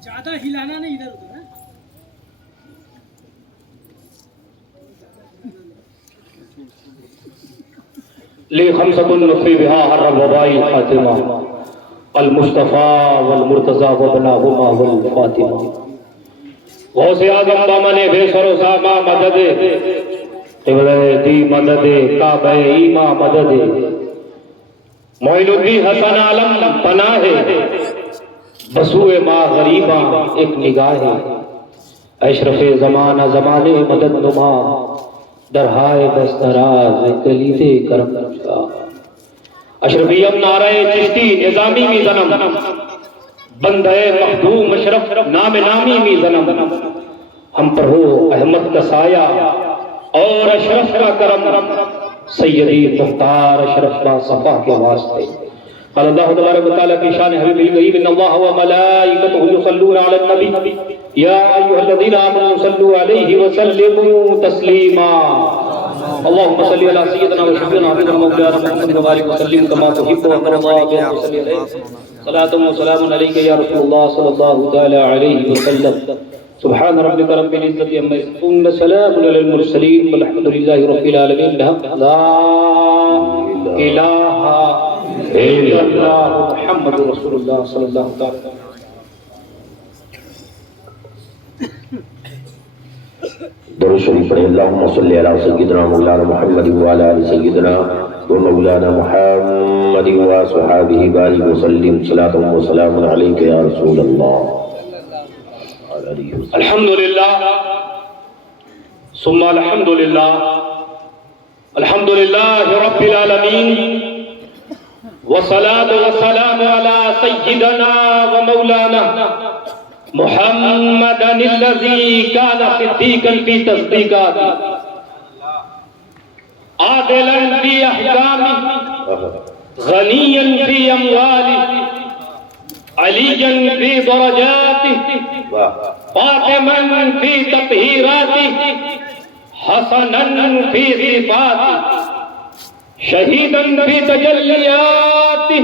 زیادہ ہلانا نہیں ادھر ادھر. لی خمسۃ نقی بہا حر الوبائی الخاتمہ المصطفیٰ والمرتضیٰ وابناہما والفاطمہ غوث اعظم دامن بے سر و سامہ مدد قبلہ دی مدد کعبہ ایمہ مدد معین الدین حسن عالم پناہ بسوئے ماں غریباں ایک نگاہ اشرف زمانہ زمانے مدد نما درہائے بستراز کلید کرم شاہ اشرفیم نعرہ چشتی نظامی می ظنم بندہ مخدوم اشرف نام نامی می ظنم ہم پر ہو احمد کا سایہ اور اشرف کا کرم سیدی مختار اشرف با صفا کے واسطے قال اللہ تبارک و تعالی فی شان حبیب الغریب ان اللہ وملائکتہ یصلون علی النبی یا ایھا الذین آمنوا صلوا علیہ وسلموا تسلیما اللهم صل علی سیدنا و شفیعنا مولانا محمد وبارک وسلم کما تحب وترضى صلی علیہ صلاۃ و سلام علیک یا رسول اللہ صلی اللہ تعالی علیہ وسلم سبحان ربک رب العزة عما یصفون وسلام علی المرسلین والحمد للہ رب العالمین بحق لا الہ الا اللہ محمد رسول اللہ صلی اللہ تعالی درود شریف پڑھیں اللہم صلی علی سیدنا مولانا محمد وعلی آل سیدنا و مولانا محمد و صحابہ بارک وسلم صلاۃ و سلام علیک یا رسول اللہ. الحمدللہ ثم الحمدللہ الحمدللہ رب العالمین والصلاة والسلام على سيدنا ومولانا محمد الذي كان صديقا في تصديقاته عادلا في أحكامه غنيا في أمواله عليا في درجاته فاطما في تطهيراته حسنا في صفاته شہیداً فی تجلیاتہ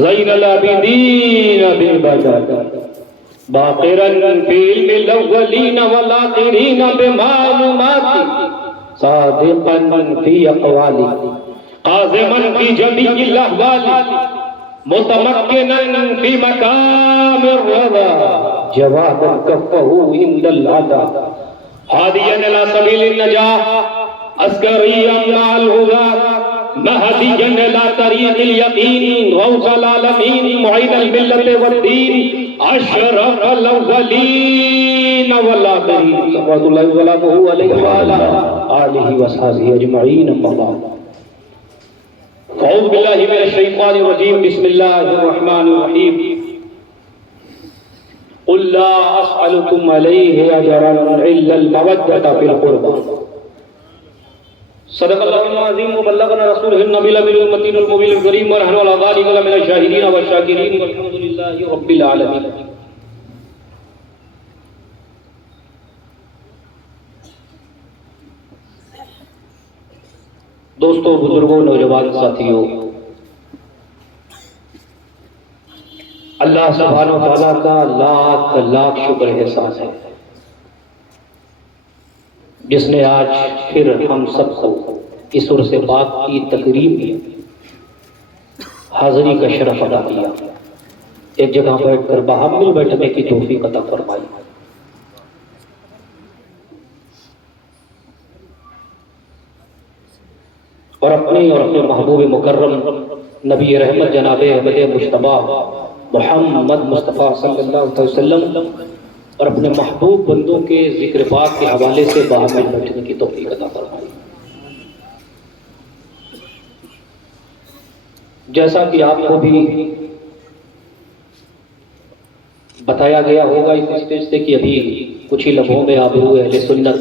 زین العابدین بالبدر باقراً فی علم الاولین والآخرین بمعلوماتہ صادقاً فی اقوالہ قازماً فی جمیع الاحوال متمکناً فی مقام الرضا جواباً کفہ عند العدا ہادیاً الى سبیل النجاح عسکریا مع الہدى مہدیا الى طریق الیقین غوث العالمین معین الملت والدین اشرف الاولین والآخرین صلوات اللہ وسلامہ علیہ وعلا آلہ وصحبہ اجمعین اما بعد فاعوذ باللہ من الشیطان الرجیم بسم اللہ الرحمن الرحیم قل لا اسألكم علیہ اجرا الا المودۃ فی القربى صدق اللہ العظیم وبلغنا رسولہ النبی الامین المتین المبین الکریم ونحن علی ذلک من الشاہدین والشاکرین والحمد للہ رب العالمین. دوستو، بزرگوں، نوجوان ساتھیوں، اللہ سبحانہ و تعالیٰ کا لاکھ لاکھ شکر احساس ہے جس نے آج پھر ہم سب کو اس عرص پاک کی تقریب میں حاضری کا شرف ادا کیا، ایک جگہ بیٹھ کر باہم بیٹھنے کی توفیق عطا فرمائی. اور اپنے محبوب مکرم نبی رحمت جناب احمد مجتبیٰ محمد مصطفیٰ صلی اللہ علیہ وسلم اور اپنے محبوب بندوں کے ذکر پاک کے حوالے سے باہم بیٹھنے کی توفیق عطا فرمائی. جیسا کہ آپ کو بھی بتایا گیا ہوگا اس اسٹیج سے کہ ابھی کچھ ہی لمحوں میں آبرو اہل سنت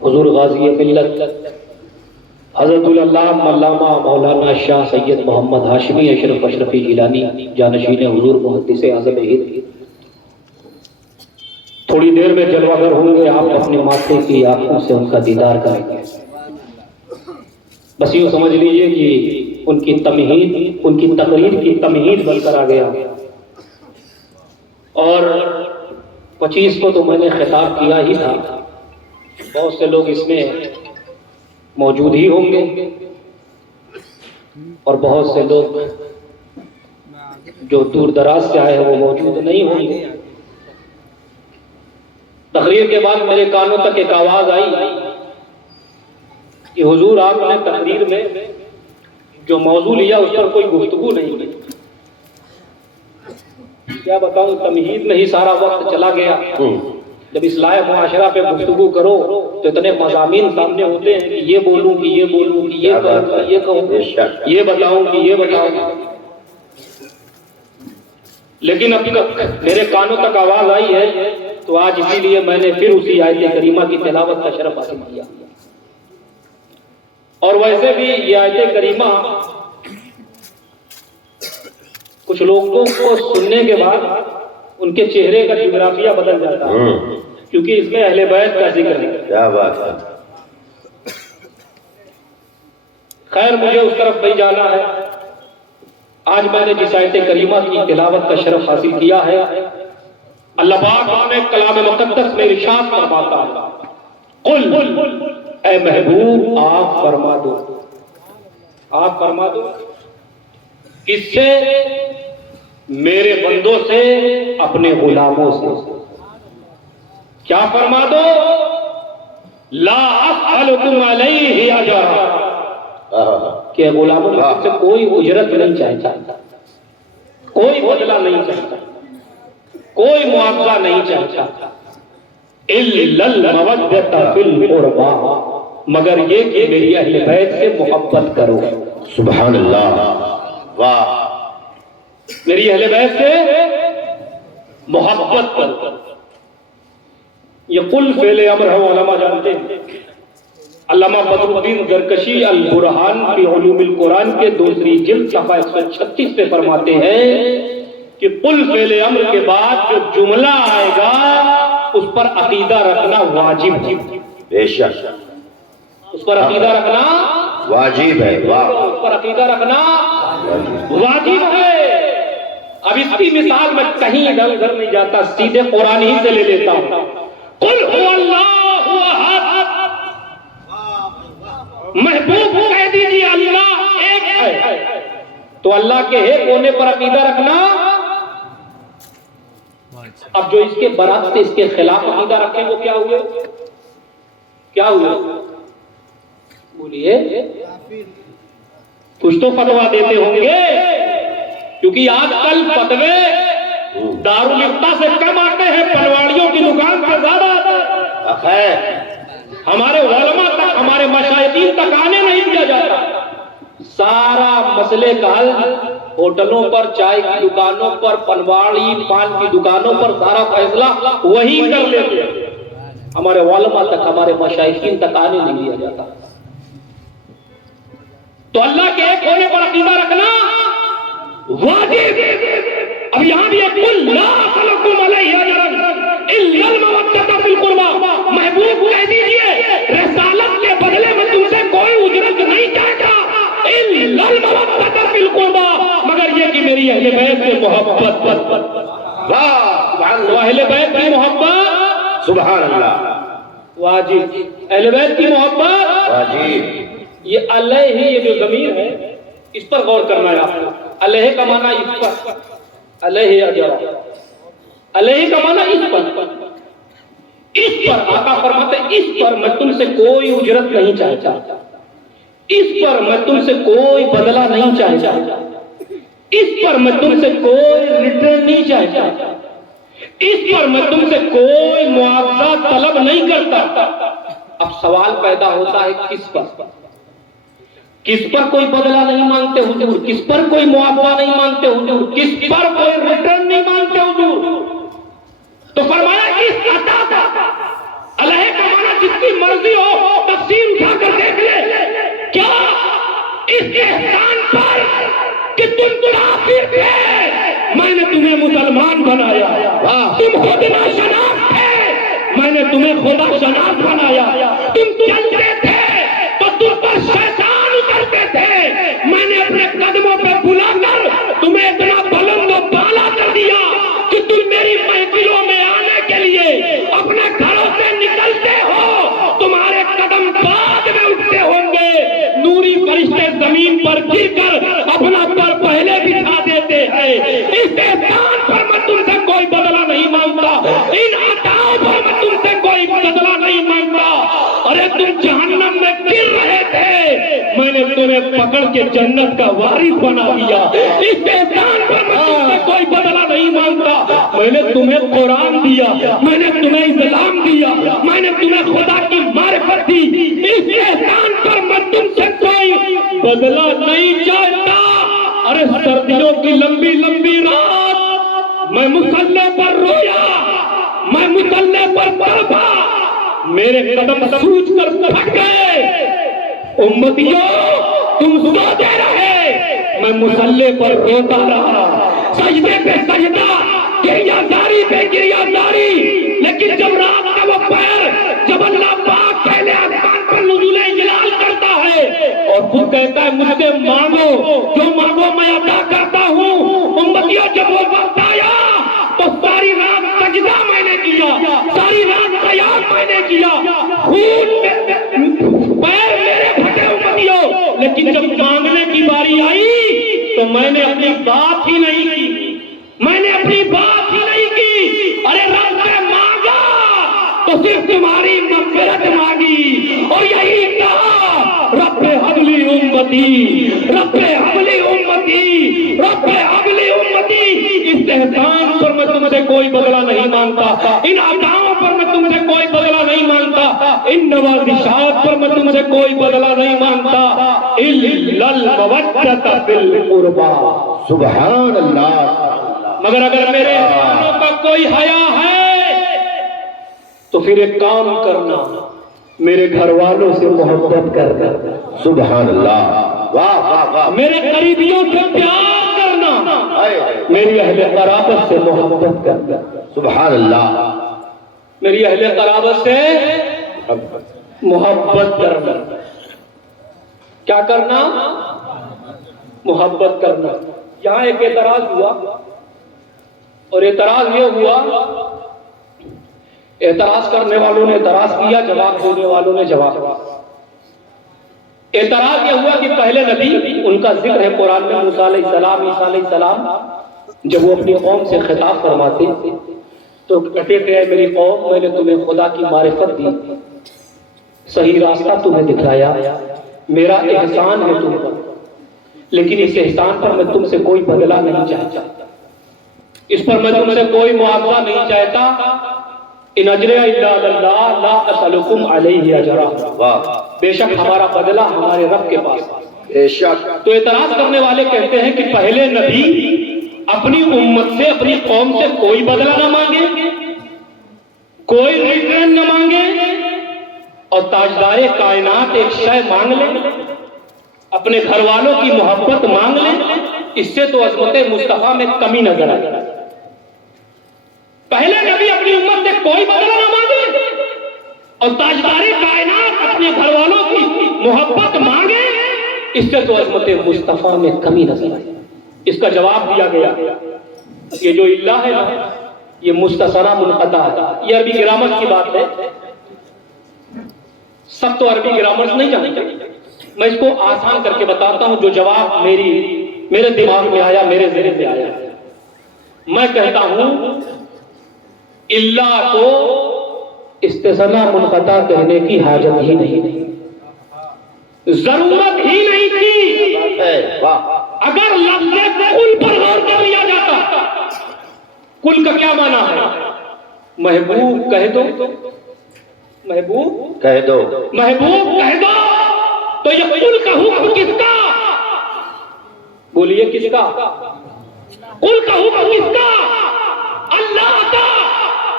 حضور غازی ملت حضرت العلامہ علامہ مولانا شاہ سید محمد ہاشمی اشرف اشرفی گیلانی جانشین حضور محدث اعظم ہند تھوڑی دیر میں جلوہ گر ہوں گے. آپ اپنے ماتھے کی آنکھوں سے ان کا دیدار کریں گے. بس یوں سمجھ لیجئے کہ ان کی تمہید، ان کی تقریر کی تمہید بن کر آ گیا. اور 25 کو تو میں نے خطاب کیا ہی تھا. بہت سے لوگ اس میں موجود ہی ہوں گے اور بہت سے لوگ جو دور دراز سے آئے ہیں وہ موجود نہیں ہوں گے. تقریر کے بعد میرے کانوں تک ایک آواز آئی کہ حضور آپ نے تقریر میں جو موضوع لیا اس پر کوئی گفتگو نہیں کی. کیا بتاؤں، تمہید میں ہی سارا وقت چلا گیا. جب اصلاح معاشرہ پہ گفتگو کرو تو اتنے مضامین سامنے ہوتے ہیں کہ یہ بولوں کہ یہ بولوں کہ یہ کروں کہ یہ کہوں، یہ بتاؤں کہ یہ بتاؤں. لیکن ابھی تک میرے کانوں تک آواز آئی ہے تو آج اسی لیے میں نے پھر اسی آیت کریمہ کی تلاوت کا شرف حاصل کیا. اور ویسے بھی یہ آیت کریمہ کچھ لوگوں کو سننے کے بعد ان کے چہرے کا جغرافیہ بدل جاتا ہے، کیونکہ اس میں اہل بیت کا ذکر ہے. کیا بات ہے. خیر مجھے اس طرف نہیں جانا ہے. آج میں نے جس آیت کریمہ کی تلاوت کا شرف حاصل کیا ہے، اللہ پاک اپنے کلام مقدس میں ارشاد فرماتا ہے، قل اے محبوب آپ فرما دو. آپ فرما دو کس سے؟ میرے بندوں سے، اپنے غلاموں سے. کیا فرما دو؟ لا اسألکم علیہ اجرا، کہ غلاموں میں سے کوئی اجرت نہیں چاہتا، کوئی بدلہ نہیں چاہتا، کوئی معاوضہ نہیں چاہتا. الا المودۃ فی القربى، مگر یہ کہ میری اہل بیت سے محبت کرو. سبحان اللہ. واہ. میری اہل بیت سے محبت کرو. یہ قل فعل امر ہے، علماء جانتے ہیں. علامہ بدر الدین زرکشی البرہان فی علوم القرآن کے دوسری جلد صفحہ 136 پہ فرماتے ہیں کہ قل فعل امر کے بعد جو جملہ آئے گا اس پر عقیدہ رکھنا واجب ہے. بے شک اس پر عقیدہ رکھنا واجب ہے. واہ. اس پر عقیدہ رکھنا واجب ہے. اب اس کی مثال میں کہیں ادھر ادھر نہیں جاتا، سیدھے قرآن ہی سے لے لیتا ہوں. قل هو اللہ احد، محبوب کہہ دیجیے اللہ ایک ہے. تو اللہ کے ایک ہونے پر عقیدہ رکھنا. اب جو اس کے برعکس سے، اس کے خلاف عقیدہ رکھیں وہ کیا ہوئے؟ کیا ہوئے؟ بولیے. کچھ تو فتویٰ دیتے ہوں گے، کیونکہ آج کل فتوے دارالفتہ سے کم آتے ہیں، پنواڑیوں کی دکان سے زیادہ آتے ہیں. ہمارے علماء تک، ہمارے مشائخین تک آنے نہیں دیا جاتا. سارا مسئلے کا حل ہوٹلوں پر، چائے کی دکانوں پر، پنواڑی پان کی دکانوں پر سارا فیصلہ وہی کر لیتے ہیں. ہمارے علماء تک، ہمارے مشائخین تک آنے نہیں دیا جاتا. تو اللہ کے ایک ہونے پر عقیدہ رکھنا واجب. اب یہاں بھی قل لا اسألکم علیہ اجرا الا المودۃ فی القربى، محبوب کہہ دیجیے رسالت کے بدلے میں تم سے کوئی اجرت نہیں چاہتا، الا المودۃ فی القربى، مگر یہ کہ میری اہل بیت سے محبت. واہ. اہل بیت کی محبت سبحان اللہ واجب. اہل بیت کی محبت واجب. یہ علیہ، یہ جو ضمیر ہے اس پر غور کرنا ہے آپ کو. علیہ کا معنی اس پر، علیہ اجرا، علیہ کا معنی اس پر. اس پر آقا فرماتے اس پر میں تم سے کوئی اجرت نہیں چاہتا، اس پر میں تم سے کوئی بدلہ نہیں چاہتا، اس پر میں تم سے کوئی ریٹرن نہیں چاہتا، اس پر میں تم سے کوئی معاوضہ طلب نہیں کرتا. اب سوال پیدا ہوتا ہے کس پر؟ کس پر کوئی بدلہ نہیں مانگتے حضور؟ کس پر کوئی معاوضہ نہیں مانگتے حضور؟ کس پر کوئی ریٹرن نہیں مانگتے حضور؟ تو فرمایا اس عطا کا علیہ کا معنی جس کی مرضی ہو تفسیر اٹھا کر دیکھ لے. کیا مسلمان بنایا، تم خود ناشناس تھے، میں نے تمہیں خدا شناس بنایا، تم چلتے تھے تو تم پر شیطان اترتے تھے، میں نے اپنے قدموں پہ بلا کر تمہیں اتنا بلند و بالا کر دیا کہ تم میری محفلوں میں آنے کے لیے اپنے گھروں سے نکلتے ہو، تمہارے قدم بعد میں اٹھتے ہوں گے، نوری فرشتے زمین پر گر کر اپنا پر پہلے بچھا دیتے ہیں، اس احسان پر میں تم سے کوئی بدلہ نہیں مانگتا، ان عطاؤں پر میں تم سے کوئی بدلہ نہیں مانگتا، ارے تم جہنم میں گر رہے تھے، میں نے تمہیں پکڑ کے جنت کا وارث بنا دیا، اس احسان پر میں تم سے کوئی بدلہ نہیں مانگتا، میں نے تمہیں قرآن دیا، میں نے تمہیں اسلام دیا، میں نے تمہیں خدا کی معرفت دی، اس احسان پر میں تم سے کوئی بدلہ نہیں چاہتا، ارے سردیوں کی لمبی لمبی رات میں مصلی پر رویا، میں مصلی پر تڑپا، میرے قدم سوج کر پھٹ گئے، امتیوں تم سوتے رہے، میں مصلی پر روتا رہا، سجدے پہ سجدہ، گریہ داری پہ گریہ داری، لیکن جب رات کا وہ پیر جب اللہ پاک پہلے آسمان پر نزول جلال کرتا ہے اور خود کہتا ہے مجھ سے مانگو، جو مانگو میں عطا کرتا ہوں، امتیوں جب وہ وقت آیا تو ساری رات سجدہ میں نے کیا، ساری رات قیام میں نے کیا، خون پیر میرے پھٹے امتیوں، لیکن جب مانگنے کی باری آئی تو میں نے اپنی بات ہی نہیں کی، میں نے اپنی بات ہی نہیں کی، ارے رب سے مانگا تو صرف تمہاری مغفرت مانگی اور یہی کہا رب حبلی امتی، رب حبلی امتی، رب حبلی امتی، اس احسان پر میں تم سے کوئی بدلہ نہیں مانگتا، ان عطاؤں پر میں تم سے کوئی بدلہ نہیں مانگتا، ان نوازشات پر میں تم سے کوئی بدلہ نہیں مانگتا، الا المودۃ فی القربی، سبحان اللہ، مگر اگر میرے احسانوں کا کوئی حیا ہے تو پھر ایک کام کرنا، میرے گھر والوں سے محبت کرنا، سبحان اللہ، واہ واہ واہ، میرے قریبیوں سے پیار کرنا، میری اہل قرابت سے محبت کرنا، سبحان اللہ، میری اہل قرابت سے محبت کرنا، کیا کرنا؟ محبت کرنا۔ یہاں ایک اعتراض ہوا اور اعتراض یہ ہوا، اعتراض کرنے والوں نے اعتراض کیا، جواب دینے والوں نے جواب دیا۔ اعتراض یہ ہوا کہ پہلے نبی، ان کا ذکر ہے قرآن میں، موسیٰ علیہ السلام، عیسیٰ علیہ السلام، جب وہ اپنی قوم سے خطاب فرماتے تو کہتے تھے اے میری قوم، میں نے تمہیں خدا کی معرفت دی، صحیح راستہ تمہیں دکھلایا، میرا احسان ہے تم پر، لیکن اس احسان پر میں تم سے کوئی بدلہ نہیں چاہتا، اس پر میں تم سے کوئی معاوضہ نہیں چاہتا، ان اجریا الا اللہ لا اسألکم علیہ اجرا، بے شک ہمارا بدلہ ہمارے رب کے پاس ہے، بے شک۔ تو اعتراض کرنے والے کہتے ہیں کہ پہلے نبی اپنی امت سے، اپنی قوم سے کوئی بدلہ نہ مانگے، کوئی ریٹرن نہ مانگے، اور تاجدار کائنات ایک شے مانگ لے، اپنے گھر والوں کی محبت مانگ لے، اس سے تو عظمت مصطفیٰ میں کمی نظر آئی۔ پہلے نبی اپنی امت سے کوئی بدلہ نہ مانگے اور تاجدار کائنات اپنے گھر والوں کی محبت مانگے، اس سے تو عظمت مصطفیٰ میں کمی نظر آئی۔ اس کا جواب دیا گیا، یہ جو اللہ ہے نا، یہ مستثنی منقطع ہے، یہ عربی گرامر کی بات ہے، سب تو عربی گرامر نہیں جانتے، میں اس کو آسان کر کے بتاتا ہوں، جو جواب میرے دماغ میں آیا، میرے ذہن میں آیا، میں کہتا ہوں اللہ کو استثناء منقطع کہنے کی حاجت ہی نہیں، ضرورت ہی نہیں تھی، اگر لفظ کل پر غور کر لیا جاتا، کل کا کیا معنی ہے؟ محبوب کہہ دو، محبوب کہہ دو، محبوب کہہ دو، تو یہ کل کا حکم کس کا؟ بولیے کس کا؟ کل کا حکم کس کا؟ اللہ کا۔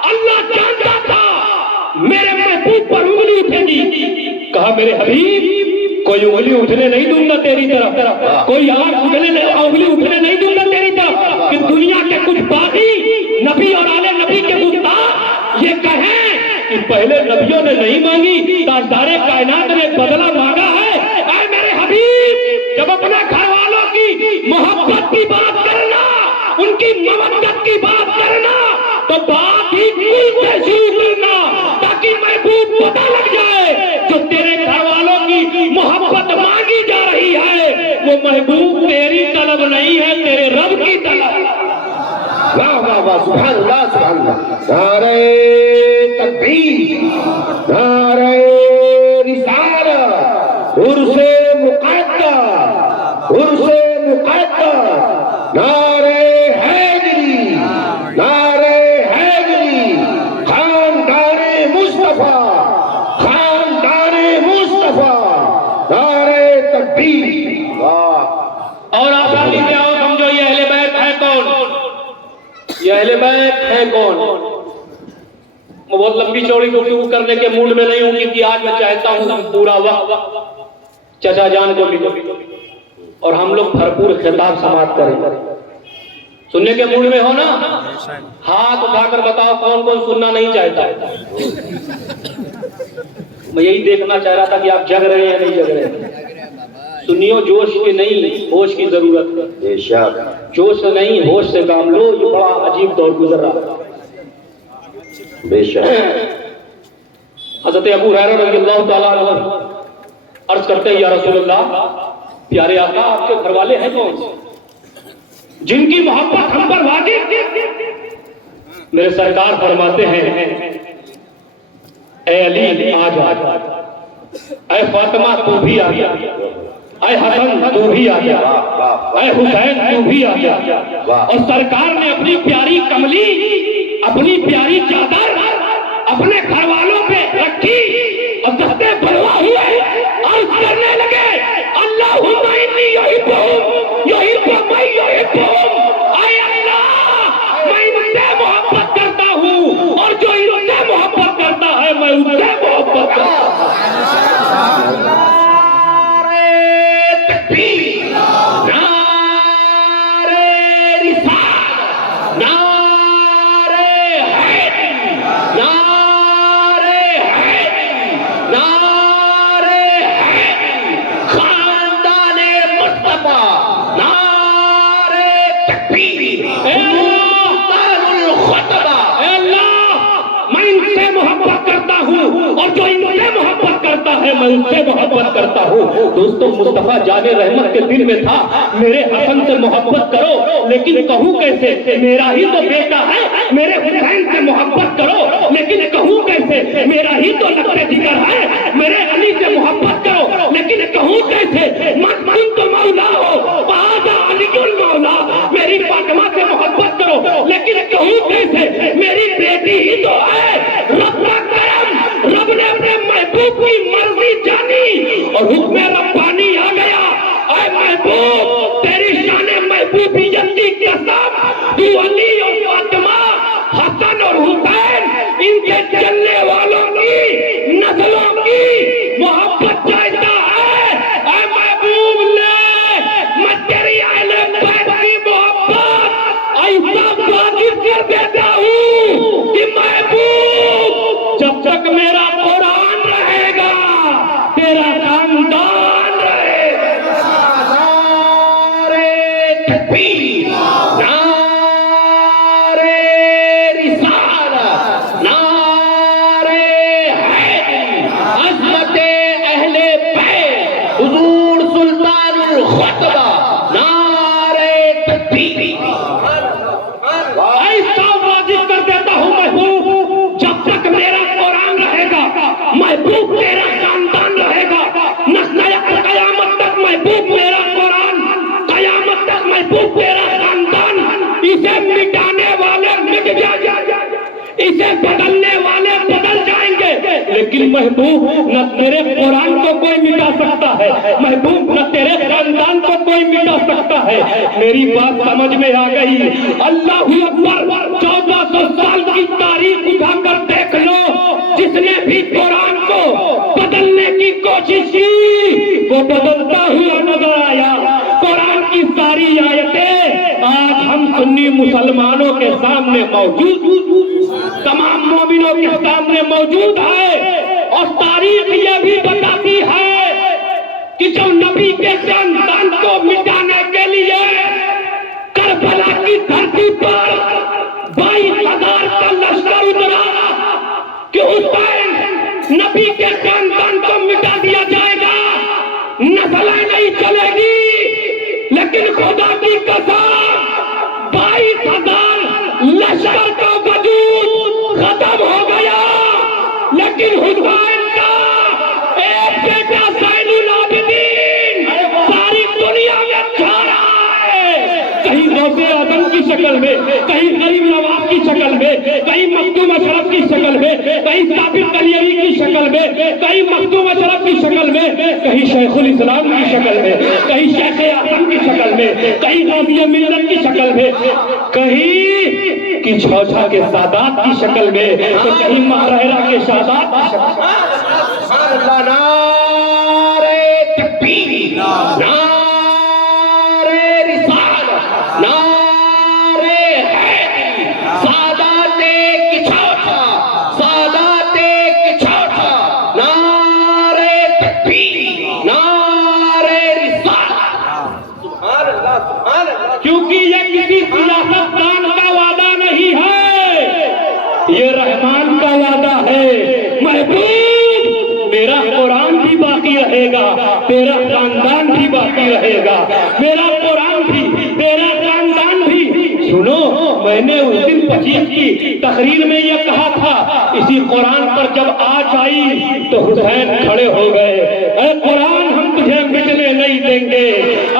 اللہ جانتا تھا میرے محبوب پر انگلی اٹھے گی، کہا میرے حبیب کوئی انگلی اٹھنے نہیں دوں گا تیری طرف، کوئی انگلی اٹھنے نہیں دوں گا تیری طرف، کہ دنیا کے کچھ باقی پہلے نبیوں نے نہیں مانگی، تاجدار کائنات نے بدلہ مانگا ہے۔ اے میرے حبیب، جب اپنے گھر والوں کی محبت کی بات کرنا، ان کی مودت کی بات کرنا، تو بات ہی کل سے شروع کرنا، تاکہ محبوب پتہ لگ جائے جو تیرے گھر والوں کی محبت مانگی جا رہی ہے وہ محبوب تیری طلب نہیں ہے، تیرے رب کی طلب۔ واہ واہ واہ، سبحان اللہ سبحان اللہ۔ نعرہ تکبیر، نعرہ رسالت، عرس مقدہ، عرس مقدہ، نعرہ حیدری، نعرہ حیدری، خاندان مصطفیٰ، خاندان مصطفیٰ، نعرہ تکبیر۔ واہ، اور آپ لیجیے، آؤ سمجھو یہ اہل بیت ہے کون، یہ اہل بیت ہے کون۔ میں بہت لمبی چوڑی گفتگو کرنے کے موڈ میں نہیں ہوں، کیونکہ آج میں چاہتا ہوں پورا وقت چچا جان کو ملے اور ہم لوگ بھرپور خطاب سماعت کریں۔ سننے کے موڈ میں ہو نا؟ ہاتھ اٹھا کر بتاؤ کون کون سننا نہیں چاہتا ہے۔ میں یہی دیکھنا چاہ رہا تھا کہ آپ جگ رہے ہیں نہیں جگ رہے ہیں۔ سنیو، جوش کے نہیں ہوش کی ضرورت ہے۔ بے شک، جوش سے نہیں ہوش سے کام لو، یہ بڑا عجیب دور گزر رہا ہے۔ بے شک۔ حضرت ابو ہریرہ رضی اللہ تعالیٰ عنہ عرض کرتے ہیں، یا رسول اللہ، پیارے آقا آپ کے گھر والے ہیں کون جن کی محبت ہم پر واجب؟ میرے سرکار فرماتے ہیں، اے علی آ جا، اے فاطمہ تو بھی آ جا، اے حسن تو بھی آ جا، اے حسین تو بھی آ جا۔ اور سرکار نے اپنی پیاری کملی، اپنی پیاری چادر اپنے گھر والوں پہ رکھی اور دستے بلوا ہوئے عرض کرنے لگے، اللہم انی یحبہم یحب من یحبہم۔ اے اللہ، میں ان سے محبت کرتا ہوں اور جو ان سے محبت کرتا ہے میں ان سے محبت کرتا ہوں۔ نعرہ تکبیر، نعرہ رسالت، نعرہ حیدری، نعرہ حیدری، نعرہ حیدری، خاندان مصطفیٰ، نعرہ تکبیر، اے اللہ، میں ان سے محبت کرتا ہوں اور جو ان سے محبت کرتا ہے میں ان سے محبت کرتا ہوں۔ دوستو، مصطفیٰ جان رحمت کے دل میں تھا میرے حسن سے محبت کرو، لیکن کہوں کیسے، میرا ہی تو بیٹا ہے۔ میرے حسین سے محبت کرو، لیکن کہوں کیسے، میرا ہی تو لقب ذکر ہے۔ میرے علی سے محبت کرو، لیکن کہوں کیسے، من تو مولا ہو وہذا علی المولا۔ میری فاطمہ سے محبت کرو، لیکن کہوں کیسے، میری بیٹی ہی تو ہے۔ رب کا کرم، رب نے اپنے محبوب کی مرضی جانی اور حکم ربانی آ گیا۔ اے محبوب، تیری شان محبوبیت کی قسم، تو علی اور فاطمہ، حسن اور حسین، ان کے چلنے والوں کی نسلوں کی محبت چاہتا ہے۔ اے محبوب، لے میں تیری اہل بیت کی محبت ایسا واجب کر دیتا ہوں کہ محبوب، جب تک میرا قرآن رہے گا تیرا خاندان رہے گا۔ نعرہ تکبیر، نعرہ رسالت، نعرہ حیدری، عظمت اہل بیت، حضور سلطان الخطبہ، نعرہ تکبیر۔ ایسا واجب کر دیتا ہوں محبوب، جب تک میرا قرآن رہے گا محبوب تیرا خاندان رہے گا۔ قیامت تک محبوب میرا قرآن، قیامت تک محبوب تیرا خاندان۔ اسے مٹانے والے مٹ جائیں گے، اسے بدلنے والے بدل جائیں گے، لیکن محبوب نہ تیرے قرآن کو کوئی مٹا سکتا ہے، محبوب نہ تیرے خاندان کو کوئی مٹا سکتا ہے۔ میری بات سمجھ میں آ گئی؟ اللہ اکبر۔ 1400 سال کی تاریخ اٹھا کر دیکھ لو، جس نے بھی قرآن کو بدلنے کی کوشش کی وہ بدلتا ہوا نظر آیا۔ قرآن کی ساری آیتیں آج ہم سنی مسلمانوں کے سامنے موجود، تمام مومنوں کے سامنے موجود ہے، اور تاریخ یہ بھی بتاتی ہے کہ جو نبی کے خاندان کو مٹانے کے لیے کربلا کی دھرتی پر 22,000 کا لشکر اترا کہ حسین نبی کے خاندان کو مٹا دیا جائے گا، نسلیں نہیں چلے گی، لیکن خدا کی قسم 22,000 لشکر کا وجود ختم ہو گیا، لیکن حسین کا ایک بیٹا زین العابدین ساری دنیا میں چھا رہا ہے، کہیں غوث اعظم کی شکل میں، کہیں غریب نواز کی شکل میں، کہیں مخدوم اشرف کی شکل میں، کہیں ثابت کلیری کی شکل میں، کہیں مخدوم اشرف کی شکل میں، کہیں شیخ الاسلام کی شکل میں، کہیں شیخ اعظم کی شکل میں، کہیں غازی ملت کی شکل میں، کہیں کی چھوچھا کے سادات کی شکل میں، تو کہیں مہرہرہ کے سادات کی شکل میں۔ اللہ نعرہ تکبیر، نعرہ رسالت، نعرہ حیدری، سادات کی چھوچھا، سادات کی چھوچھا، نعرہ تکبیر، نعرہ رسالت۔ سبحان اللہ، سبحان اللہ۔ کیونکہ یہ کسی سیاستدان کا وعدہ نہیں ہے، یہ رحمان کا وعدہ ہے۔ محبوب میرا قرآن بھی باقی رہے گا، تیرا خاندان بھی باقی رہے گا، میرا قرآن بھی، تیرا خاندان بھی۔ سنو، میں نے اس دن 25 کی تقریر میں یہ کہا تھا، اسی قرآن پر جب آج آئی تو حسین کھڑے ہو گئے، اے قرآن ہم تجھے مٹنے نہیں دیں گے،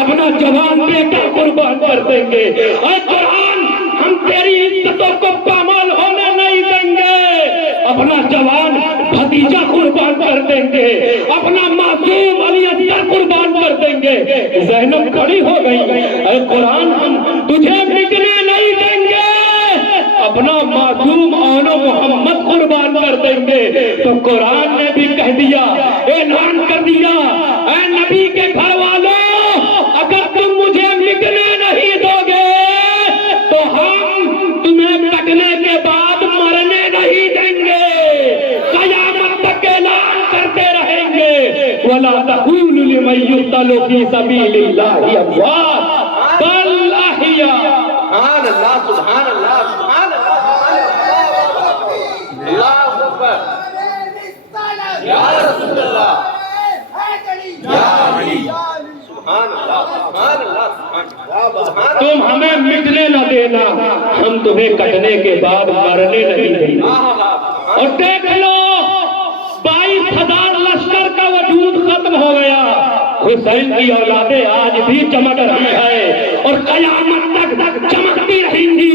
اپنا جوان بیٹا قربان کر دیں گے، اے قرآن ہم تیری عزتوں کو پامال ہونے نہیں دیں گے، اپنا جوان بھتیجا قربان کر دیں گے، اپنا معصوم علی اصغر قربان کر دیں گے۔ زینب کھڑی ہو گئی، اے قرآن ہم تجھے مٹنے نہیں دیں گے، اپنا معصوم آن محمد قربان کر دیں گے۔ تو قرآن نے بھی کہہ دیا، اعلان کر دیا، اے نبی کے گھر والوں، اگر تم مجھے مٹنے نہیں دو گے تو ہم تمہیں کٹنے کے بعد مرنے نہیں دیں گے، قیامت تک اعلان کرتے رہیں گے۔ وَلَا تَقُولُوا لِمَن يُقْتَلُ فِي سَبِيلِ اللَّهِ أَمْوَاتٌ بَلْ أَحْيَاءٌ۔ سبحان اللہ، سبحان اللہ، سبحان اللہ، اللہ اکبر، یا رسول اللہ، یا علی، سبحان اللہ، سبحان اللہ، سبحان اللہ۔ تم ہمیں مٹنے نہ دینا، ہم تمہیں کٹنے کے بعد مرنے نہیں دیں گے۔ اور دیکھ لو 22,000 لشکر کا وجود ختم ہو گیا، حسین کی اولادیں آج بھی چمک رہی ہے اور قیامت تک چمکتی رہیں گی۔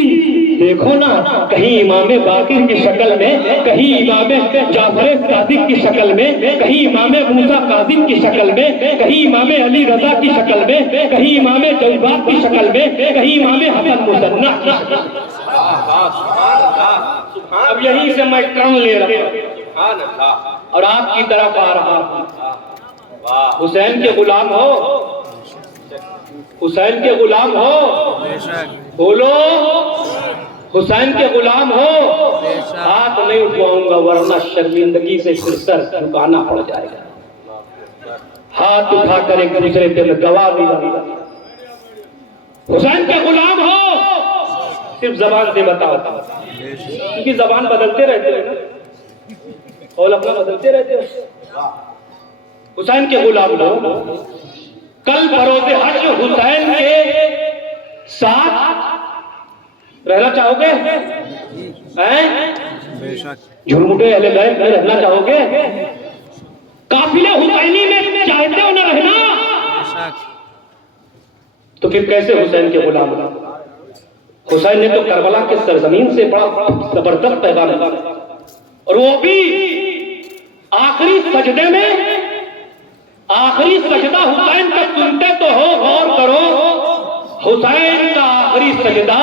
دیکھو نا، کہیں امام باقر کی شکل میں، کہیں امام جعفر صادق کی شکل میں، کہیں امام موسیٰ کاظم کی شکل میں، کہیں امام علی رضا کی شکل میں، کہیں امام جواد کی شکل میں، کہیں امام حسن مصنع کی شکل میں۔ اب یہیں سے میں ٹرن لے رہا ہوں اور آپ کی طرف آ رہا ہوں۔ حسین کے غلام ہو، حسین کے غلام ہو، بولو حسین کے غلام ہو۔ ہاتھ نہیں اٹھواؤں گا ورنہ شرمندگی سے پھر سر جھکانا پڑ جائے گا۔ ہاتھ اٹھا کر ایک دوسرے کے میں گواہ دیا۔ حسین کے غلام ہو، صرف زبان سے بتاؤ، کیونکہ زبان بدلتے رہتے ہیں نا، اور اپنا بدلتے رہتے ہیں۔ حسین کے غلام ہو، کل بروز حشر حسین کے ساتھ رہنا چاہو گے؟ جھرمٹے اہل بیت میں رہنا چاہو گے؟ قافلہ حسینی میں چاہتے ہو نہ رہنا؟ تو پھر کیسے حسین کے غلام؟ حسین نے تو کربلا کے سرزمین سے بڑا زبردست پیغام دیا، اور وہ بھی آخری سجدے میں، آخری سجدہ حسین کا سنتے تو ہو، غور کرو، حسین کا آخری سجدہ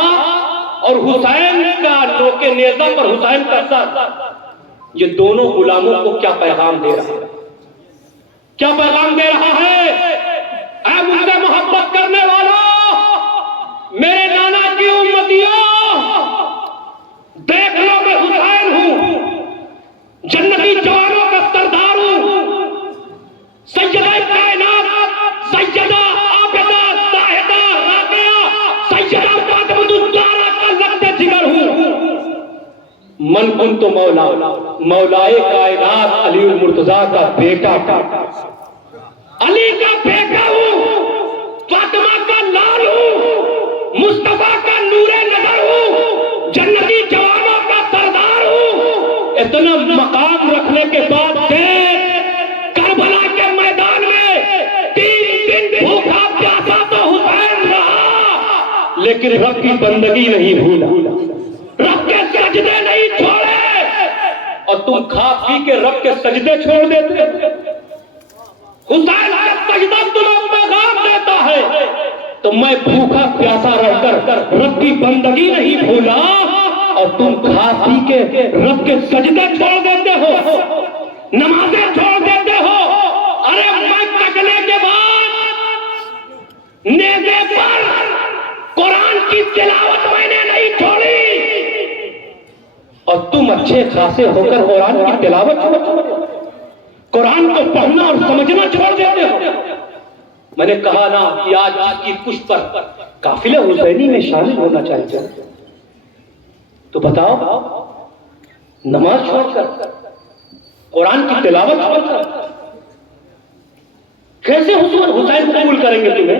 اور حسین کا نوک نیزہ پر حسین کا سر، یہ دونوں غلاموں کو کیا پیغام دے رہا ہے؟ کیا پیغام دے رہا ہے؟ اے مجھ سے محبت کرنے والوں، میرے نانا کی امتیوں، دیکھ لو میں حسین ہوں، جنتی جوانوں کا سردار ہوں، سیدہ کائنات، سیدہ عابدہ، زاہدہ، راقیہ، سیدہ فاطمہ الزہرا کا لقب جگر ہوں۔ من کنت مولا، مولائے کائنات علی المرتضیٰ کا بیٹا، علی کا بیٹا ہوں، فاطمہ کا لال ہوں، مصطفیٰ کا نور نظر ہوں، جنتی جوانوں کا سردار ہوں۔ اتنا مقام رکھنے کے بعد کربلا کے میدان میں 3 دن بھوکا پیاسا تو حسین رہا، لیکن رب کی بندگی نہیں بھولا، رب کے سجدے نہیں چھوڑے۔ اور تم کھا پی کے رب کے سجدے چھوڑ دیتے۔ حسین کا سجدہ تمہیں پیغام دیتا ہے، تو میں بھوکا پیاسا رہ کر رب کی بندگی نہیں بھولا، اور تم کھا پی کے رب کے سجدے چھوڑ دیتے ہو، نمازیں چھوڑ دیتے ہو۔ ارے میں تکنے کے بعد نیزے پر قرآن کی تلاوت میں نے نہیں چھوڑی، اور تم اچھے خاصے ہو کر قرآن کی تلاوت چھوڑ، قرآن کو پڑھنا اور سمجھنا چھوڑ دیتے ہو۔ میں نے کہا نا کہ آج جس کی پشت پر قافلہ حسینی میں شامل ہونا چاہتے ہیں، تو بتاؤ نماز چھوڑ کر، قرآن کی تلاوت چھوڑ کر کیسے حسین قبول کریں گے تمہیں؟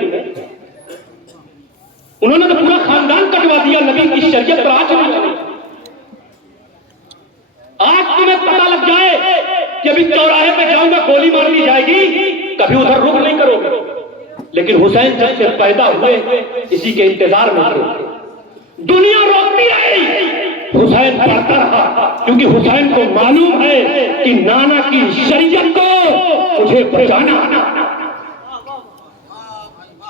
انہوں نے تو پورا خاندان کٹوا دیا نبی کی شریعت پر آج نہیں چلی۔ آج تمہیں پتہ لگ جائے کہ ابھی چوراہے پہ جاؤں گا گولی مار دی جائے گی، کبھی ادھر رک نہیں کرو گے۔ لیکن حسین جب سے پیدا ہوئے اسی کے انتظار میں تھے، دنیا روکتی رہی، حسین پڑھتا رہا، کیونکہ حسین کو معلوم ہے کہ نانا کی شریعت کو مجھے بچانا۔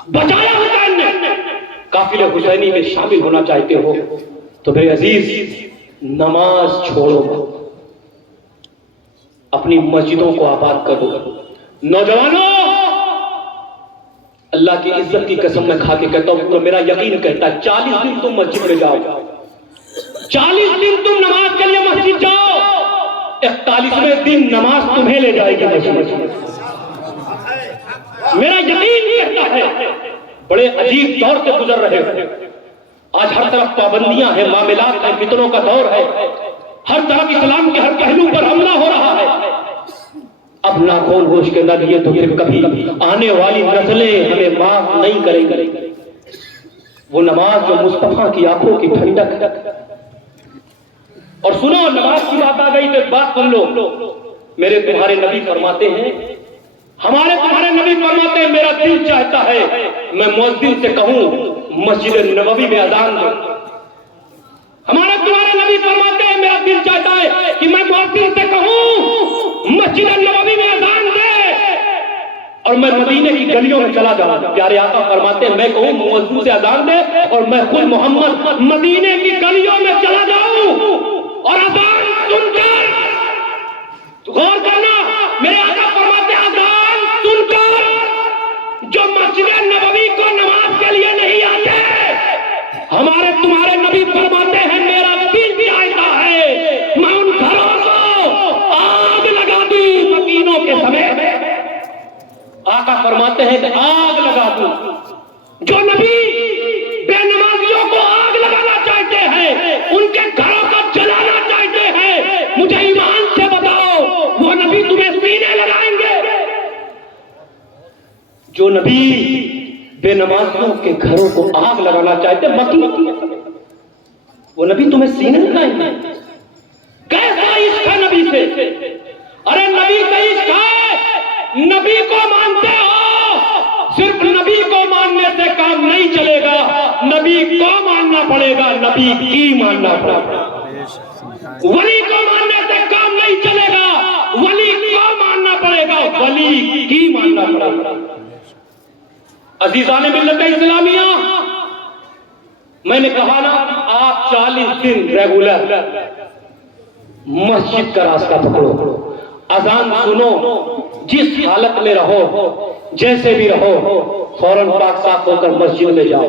بچایا حسین نے۔ قافلہ حسینی میں شامل ہونا چاہتے ہو تو میرے عزیز نماز چھوڑو مت، اپنی مسجدوں کو آباد کرو۔ نوجوانوں، اللہ کی عزت کی قسم میں کھا کے کہتا ہوں تو میرا یقین کہتا ہے 40 دن تم مسجد میں جاؤ، 40 دن تم نماز کے لیے مسجد جاؤ، 41ویں دن نماز تمہیں لے جائے گی مسجد۔ میرا یقین کہتا ہے بڑے عجیب دور سے گزر رہے ہو۔ آج ہر طرف پابندیاں ہیں، معاملات ہیں، فتنوں کا دور ہے، ہر طرف اسلام کے ہر پہلو پر حملہ ہو رہا ہے۔ اب ناخون ہوش کے نہ لیے تو پھر کبھی آنے والی نسلیں ہمیں معاف نہیں کریں گی۔ وہ نماز جو مصطفیٰ کی آنکھوں کی ٹھنڈک ہے۔ اور سنو، نماز کی بات آ گئی تو ایک بات سن لو، میرے تمہارے نبی فرماتے ہیں، ہمارے تمہارے نبی فرماتے ہیں، میرا دل چاہتا ہے میں مؤذن سے کہوں مسجد نبوی میں اذان دے۔ ہمارے تمہارے نبی فرماتے ہیں میرا دل چاہتا ہے کہ میں مؤذن سے کہوں مسجد نبوی میں اذان دے، اور میں مدینے کی گلیوں میں چلا جاؤں۔ پیارے آقا فرماتے ہیں میں کہوں مؤذن سے اذان دے اور میں خود محمد مدینے کی گلیوں میں چلا جاؤں اور اذان سن کر، غور کرنا، میرے آقا فرماتے ہیں اذان سن کر جو مسجد نبوی کو نماز کے لیے نہیں آتے، ہمارے تمہارے نبی فرماتے ہیں میرا دل چاہتا ہے میں ان گھروں کو آگ لگا دوں مکینوں کے سمیت۔ آقا فرماتے ہیں کہ آگ لگا دوں۔ جو نبی بے نمازیوں کو آگ لگانا چاہتے ہیں، ان کے گھروں کو جلانا چاہتے ہیں، مجھے ایمان سے بتاؤ وہ نبی تمہیں سینے لگائیں گے؟ جو نبی بے نمازیوں کے گھروں کو آگ لگانا چاہتے مکی، وہ نبی تمہیں سینے لگائیں گے؟ کیسا عشق ہے نبی سے؟ ارے نبی سے عشق ہے، نبی کو مانتے ہو، صرف نبی کو ماننے سے کام نہیں چلے گا، نبی کو ماننا پڑے گا، نبی کی ماننا پڑے گا۔ ولی کو ماننے سے کام نہیں چلے گا، ولی کو ماننا پڑے گا، ولی کی ماننا پڑے گا۔ عزیزان ملت اسلامیہ، میں نے کہا نا آپ 40 دن ریگولر مسجد کا راستہ پکڑو، اذان سنو، جس حالت میں رہو، جیسے بھی رہو، فوراً پاک صاف ہو کر مسجد میں جاؤ،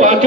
5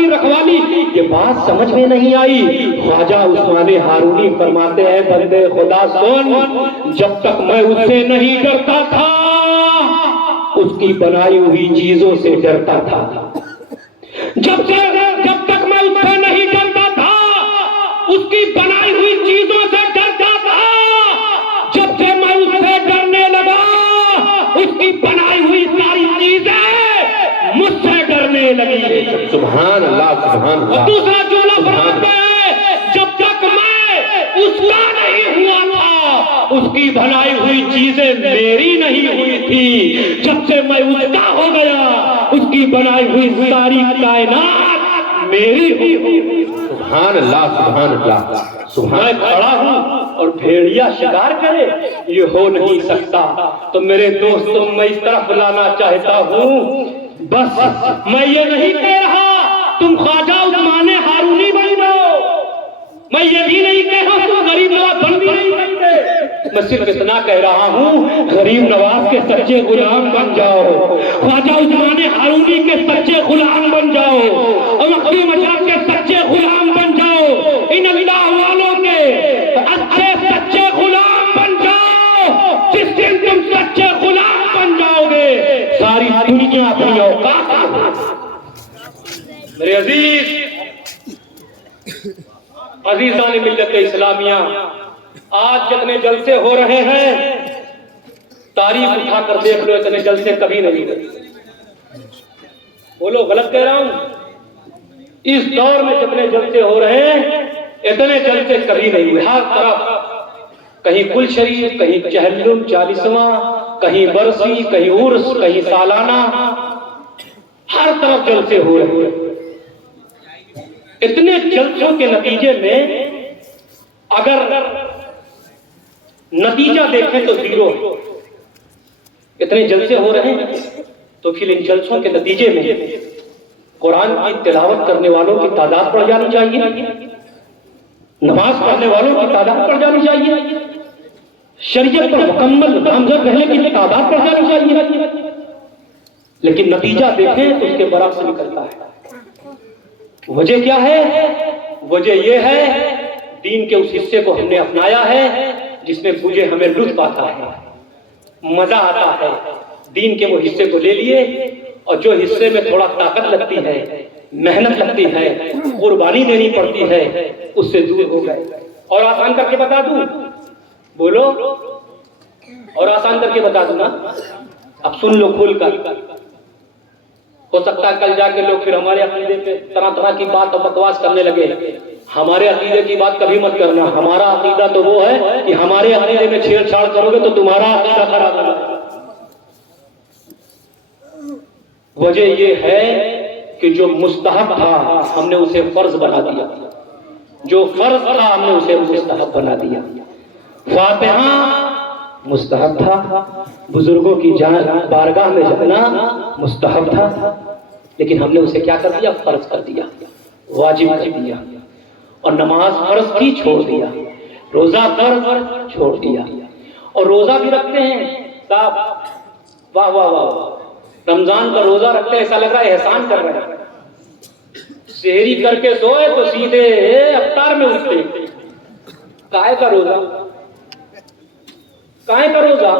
کی رکھوالی، یہ بات سمجھ میں نہیں آئی۔ خواجہ عثمان ہارونی فرماتے ہیں بندے خدا سن، جب تک میں اس سے نہیں ڈرتا تھا اس کی بنائی ہوئی چیزوں سے ڈرتا تھا۔ جب تک میں اس سے نہیں ڈرتا تھا اس کی بنائی ہوئی چیزوں سے ڈرتا تھا، جب سے میں اس سے ڈرنے لگا اس کی بنائی ہوئی ساری چیزیں مجھ سے ڈرنے لگی۔ سبحان اللہ سبحان اللہ۔ دوسرا جملہ فرماتے ہیں جب تک میں اس کا نہیں ہوا تھا اس کی بنائی ہوئی چیزیں میری نہیں ہوئی تھی، جب سے میں اس کا ہو گیا اس کی بنائی ہوئی ساری کائنات میری ہوئی۔ سبحان اللہ سبحان اللہ سبحان میں کھڑا ہوں اور بھیڑیا شکار کرے، یہ ہو نہیں سکتا۔ تو میرے دوستوں میں اس طرف لانا چاہتا ہوں، بس میں یہ نہیں کہہ رہا تم خواجہ عثمان ہارونی بن جاؤ، میں یہ بھی نہیں کہہ رہا تم غریب نواز بن بھی نہیں سکتے، میں صرف اتنا کہہ رہا ہوں غریب نواز کے سچے غلام بن جاؤ، خواجہ عثمان ہارونی کے سچے غلام بن جاؤ، اور مخدوم مشرف کے سچے غلام بن جاؤ، ان اللہ والوں کے اچھے سچے غلام بن جاؤ۔ جس دن تم سچے غلام بن جاؤ گے ساری دنیا اپنی اوقات میرے عزیزان ملت اسلامیہ، آج جتنے جلسے ہو رہے ہیں تاریخ اٹھا کر دیکھ لو، اتنے جلسے کبھی نہیں ہوئے۔ بولو غلط کہہ رہا ہوں؟ اس دور میں جتنے جلسے ہو رہے ہیں اتنے جلسے کبھی نہیں ہوئے۔ ہر طرف کہیں کل شریف، کہیں چہلم 40واں، کہیں برسی، کہیں عرس، کہیں سالانہ، ہر طرف جلسے ہو رہے ہیں۔ اتنے جلسوں کے نتیجے میں اگر نتیجہ دیکھیں تو زیرو ہے۔ اتنے جلسے ہو رہے ہیں تو پھر ان جلسوں کے نتیجے میں قرآن کی تلاوت کرنے والوں کی تعداد بڑھ جانی چاہیے، نماز پڑھنے والوں کی تعداد بڑھ جانی چاہیے، شریعت پر مکمل نامزد رہنے کی تعداد بڑھ جانی چاہیے، لیکن نتیجہ دیکھیں تو اس کے برعکس نکلتا ہے۔ وجہ کیا ہے؟ وجہ یہ ہے دین کے اس حصے کو ہم نے اپنایا ہے جس میں مجھے ہمیں لطف آتا ہے، مزہ آتا ہے، دین کے وہ حصے کو لے لیے اور جو حصے میں تھوڑا طاقت لگتی ہے، محنت لگتی ہے، قربانی دینی پڑتی ہے، اس سے دور ہو گئے۔ اور آسان کر کے بتا دوں، بولو، اور آسان کر کے بتا دوں نا، اب سن لو کھول کر۔ ہو سکتا ہے کل جا کے لوگ پھر ہمارے عقیدے پہ طرح طرح کی بات اور بکواس کرنے لگے۔ ہمارے عقیدے کی بات کبھی مت کرنا، ہمارا عقیدہ تو وہ ہے کہ ہمارے عقیدے میں چھیڑ چھاڑ کرو گے تو تمہارا عقیدہ خراب ہوگا۔ وجہ یہ ہے کہ جو مستحب تھا ہم نے اسے فرض بنا دیا، جو فرض تھا ہم نے اسے مستحب بنا دیا۔ فاتحہ مستحب تھا، بزرگوں کی بارگاہ میں جانا مستحب تھا، لیکن ہم نے اسے کیا کر دیا؟ فرض کر دیا، واجب کر دیا۔ اور نماز فرض کی چھوڑ دیا، روزہ فرض چھوڑ دیا، اور روزہ بھی رکھتے ہیں صاحب، واہ واہ واہ، رمضان کا روزہ رکھتے ہیں ایسا لگ رہا ہے احسان کر رہے ہیں۔ سحری کر کے سوئے تو سیدھے افطار میں اٹھتے، کائے کا روزہ، کائے کا روزہ؟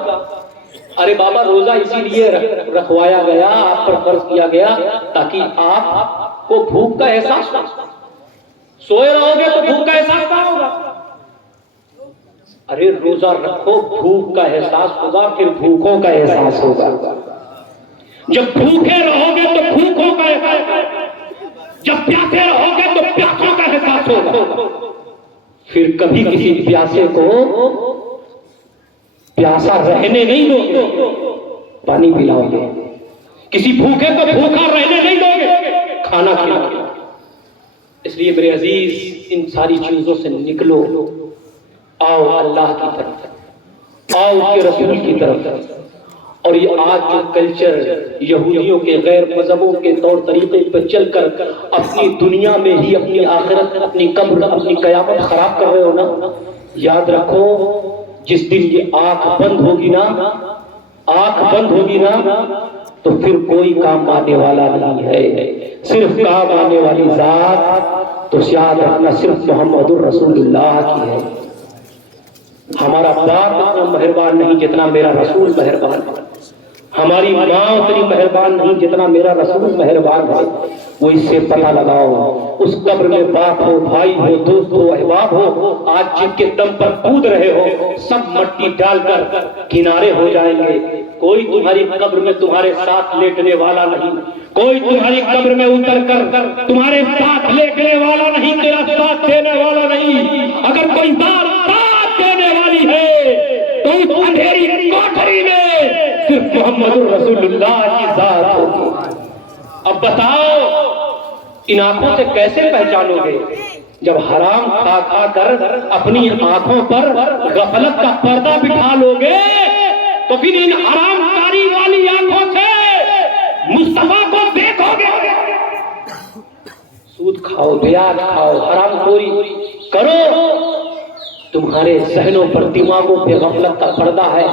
ارے بابا روزہ اسی لیے رکھوایا گیا، آپ پر فرض کیا گیا تاکہ آپ کو بھوک کا احساس ہو۔ سوئے رہو گے تو بھوک کا احساس کہاں ہوگا؟ ارے روزہ رکھو، بھوک کا احساس ہوگا، پھر بھوکوں کا احساس ہوگا۔ جب بھوکے رہو گے تو بھوکوں کا احساس ہوگا، جب پیاسے رہو گے تو پیاسوں کا احساس ہوگا۔ پھر کبھی کسی پیاسے کو پیاسا رہنے نہیں دو گے، پانی پلاؤ گے، کسی بھوکے کو بھوکا رہنے نہیں دو گے، کھانا کھلاؤ گے۔ اس لیے میرے عزیز ان ساری چیزوں سے نکلو، آؤ اللہ کی طرف، آؤ اس کے رسول کی طرف۔ اور یہ آج جو کلچر یہودیوں کے غیر مذہبوں کے طور طریقے پہ چل کر اپنی دنیا میں ہی اپنی آخرت، اپنی قبر، اپنی قیامت خراب کر رہے ہو نا، یاد رکھو جس دن یہ آنکھ بند ہوگی نا، آنکھ بند ہوگی نا، تو پھر کوئی کام آنے والا نہیں ہے، صرف کام آنے والی ذات تو یاد رکھنا صرف محمد الرسول اللہ کی ہے۔ ہمارا باپ اتنا مہربان نہیں جتنا میرا رسول مہربان ہے، ہماری ماں اتنی مہربان نہیں جتنا میرا رسول مہربان ہے۔ وہ اس سے پتہ لگاؤ، اس قبر میں باپ ہو، بھائی ہو، دوست ہو، احباب ہو، آج جن کے دم پر کود رہے ہو، سب مٹی ڈال کر کنارے ہو جائیں گے۔ کوئی تمہاری قبر میں تمہارے ساتھ لیٹنے والا نہیں، کوئی تمہاری قبر میں اتر کر تمہارے ساتھ لیٹنے والا نہیں، تیرا ساتھ دینے والا نہیں۔ اگر کوئی ساتھ دینے والی ہے تو اس اندھیری کوٹھری میں صرف محمد الرسول اللہ کی ذات ہوگی۔ اب بتاؤ ان آنکھوں سے کیسے پہچانو گے؟ جب حرام کھا کھا کر اپنی آنکھوں پر غفلت کا پردہ بٹھا لو گے تو پھر ان حرام کاری والی آنکھوں سے مصطفیٰ کو دیکھو گے۔ سود کھاؤ، بیاج کھاؤ، حرام خوری کرو، تمہارے ذہنوں پر دماغوں پہ غفلت کا پردہ ہے۔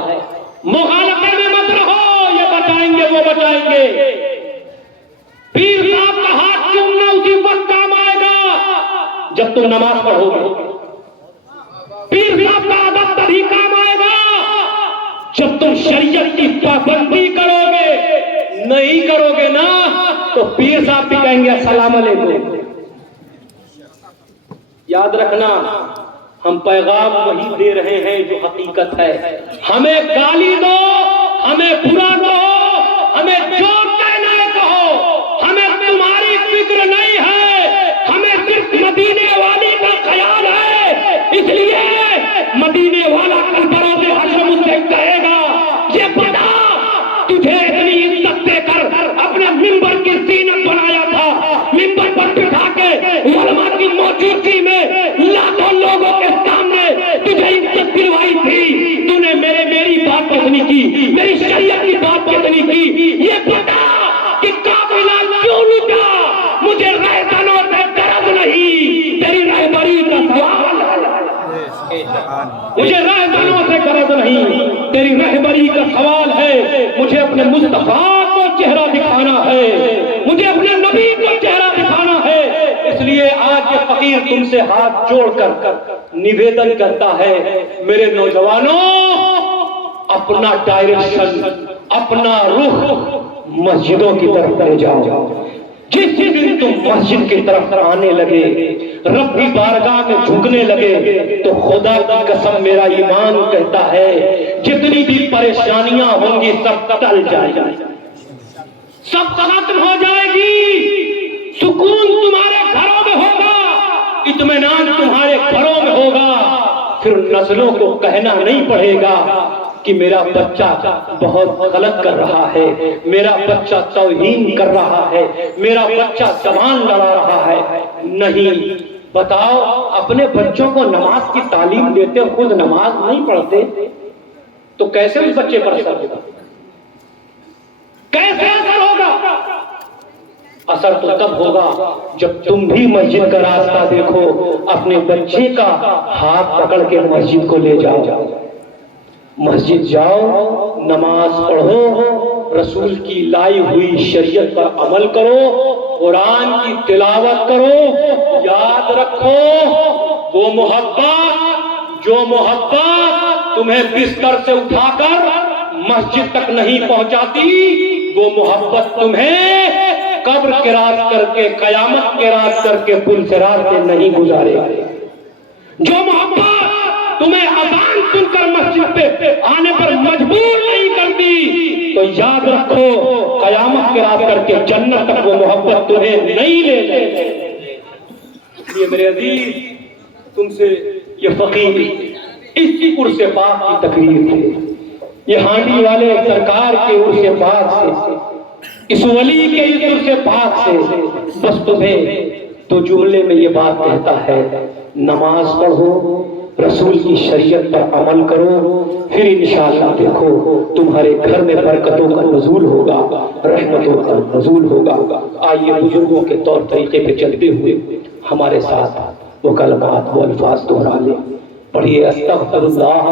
مغالطے میں مت رہو، یہ بتائیں گے وہ بتائیں گے۔ پیر صاحب کا ہاتھ چومنا اسی وقت کام آئے گا جب تم نماز پڑھو گے، پیر صاحب کا ادب تبھی کام آئے گا جب تم شریعت کی پابندی کرو گے۔ نہیں کرو گے نا تو پیر صاحب بھی کہیں گے السلام علیکم۔ یاد رکھنا ہم پیغام وہی دے رہے ہیں جو حقیقت ہے۔ ہمیں گالی دو، ہمیں برا کہو، ہمیں جو کہنا ہے کہو، ہمیں تمہاری فکر نہیں ہے، ہمیں صرف مدینے والی کا خیال ہے۔ اس لیے مدینے والا کل بروز حشر مجھ سے کہے گا یہ بتا تجھے اتنی عزت دے کر اپنے ممبر کی زینت بنایا تھا، ممبر پر بٹھا کے علماء کی موجودگی میں لاکھوں لوگوں کے سامنے تجھے عزت دلوائی تھی، تو نے میری بات کتنی کی، میری شریعت کی بات کتنی کی، یہ بتا کہ قافلہ کیوں لٹا؟ مجھے رہزنوں سے غرض نہیں، تیری رہبری کا سوال ہے۔ مجھے رہزنوں سے غرض نہیں، تیری رہبری کا سوال ہے۔ مجھے اپنے مصطفیٰ کو چہرہ دکھانا ہے، مجھے اپنے نبی کو چہرہ دکھانا ہے۔ اس لیے آج یہ فقیر تم سے ہاتھ جوڑ کر نویدن کرتا ہے، میرے نوجوانوں اپنا ڈائریکشن، اپنا رخ مسجدوں کی طرف لے جاؤ۔ جس دن تم مسجد کی طرف آنے لگے، رب کی بارگاہ میں جھکنے لگے تو خدا کی قسم میرا ایمان کہتا ہے جتنی بھی پریشانیاں ہوں گی سب ٹل جائے گی، سب ختم ہو جائے گی، سکون تمہارے گھروں میں ہوگا، اطمینان تمہارے گھروں میں ہوگا۔ پھر نسلوں کو کہنا نہیں پڑے گا کہ میرا بچہ بہت غلط کر رہا ہے، میرا بچہ توہین کر رہا ہے، میرا بچہ زبان لڑا رہا ہے۔ نہیں، بتاؤ اپنے بچوں کو نماز کی تعلیم دیتے خود نماز نہیں پڑھتے تو کیسے اس بچے پر اثر ہوگا؟ کیسے اثر ہوگا؟ اثر تو تب ہوگا جب تم بھی مسجد کا راستہ دیکھو، اپنے بچے کا ہاتھ پکڑ کے مسجد کو لے جاؤ، مسجد جاؤ، نماز پڑھو، رسول کی لائی ہوئی شریعت پر عمل کرو، قرآن کی تلاوت کرو۔ یاد رکھو وہ محبت جو محبت تمہیں بستر سے اٹھا کر مسجد تک نہیں پہنچاتی، وہ محبت تمہیں قبر کے راز کر کے، قیامت کے راز کر کے پل صراط سے نہیں گزارے۔ جو محبت تمہیں اذان سن کر مسجد پہ آنے پر مجبور نہیں کرتی، تو یاد رکھو قیامت کے راز کر کے جنت تک وہ محبت تمہیں نہیں لے جائے۔ یہ میرے عزیز تم سے یہ فقیر اسی عرس پاک کی تقریر تھی، یہ ہانڈی والے سرکار کے عرس پاک سے، اس ولی کے اس عرس پاک سے بس تمہیں تو جملے میں یہ بات کہتا ہے، نماز پڑھو، رسول کی شریعت پر عمل کرو، پھر انشاءاللہ دیکھو تمہارے گھر میں برکتوں کا نزول ہوگا، رحمتوں کا نزول ہوگا۔ آئیے بزرگوں کے طور طریقے پہ چلتے ہوئے ہمارے ساتھ وہ کلمات وہ الفاظ دہرا لیں۔ پڑھیے استغفر اللہ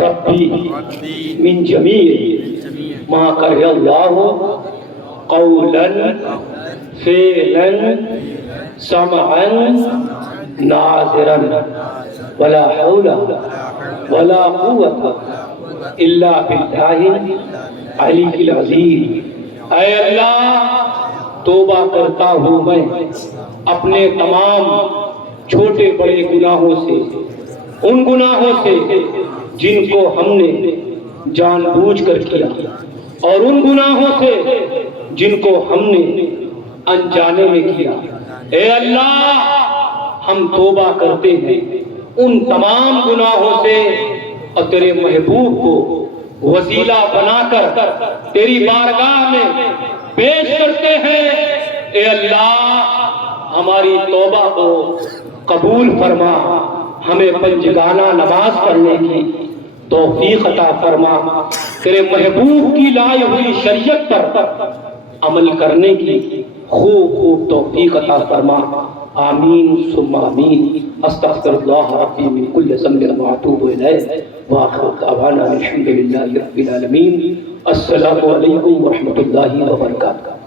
ربی من جمیع ما کرہ اللہ قولا فعلا سمعا ناظرا ولا حول ولا قوة الا باللہ علی العظیم۔ اے اللہ توبہ کرتا ہوں میں اپنے تمام چھوٹے بڑے گناہوں سے، ان گناہوں سے جن کو ہم نے جان بوجھ کر کیا، اور ان گناہوں سے جن کو ہم نے انجانے میں کیا۔ اے اللہ ہم توبہ کرتے ہیں ان تمام گناہوں سے، اور تیرے محبوب کو وسیلہ بنا کر تیری بارگاہ میں پیش کرتے ہیں۔ اے اللہ ہماری توبہ کو قبول فرما، ہمیں پنجگانہ نماز پڑھنے کی توفیق عطا فرما، تیرے محبوب کی لائی ہوئی شریعت پر عمل کرنے کی خوب توفیق عطا فرما۔ آمین ثم آمین۔ استغفر اللہ ربی من کل ذنب واتوب الیہ، وآخر دعوانا الحمد للہ رب العالمین۔ السلام علیکم ورحمۃ اللہ وبرکاتہ۔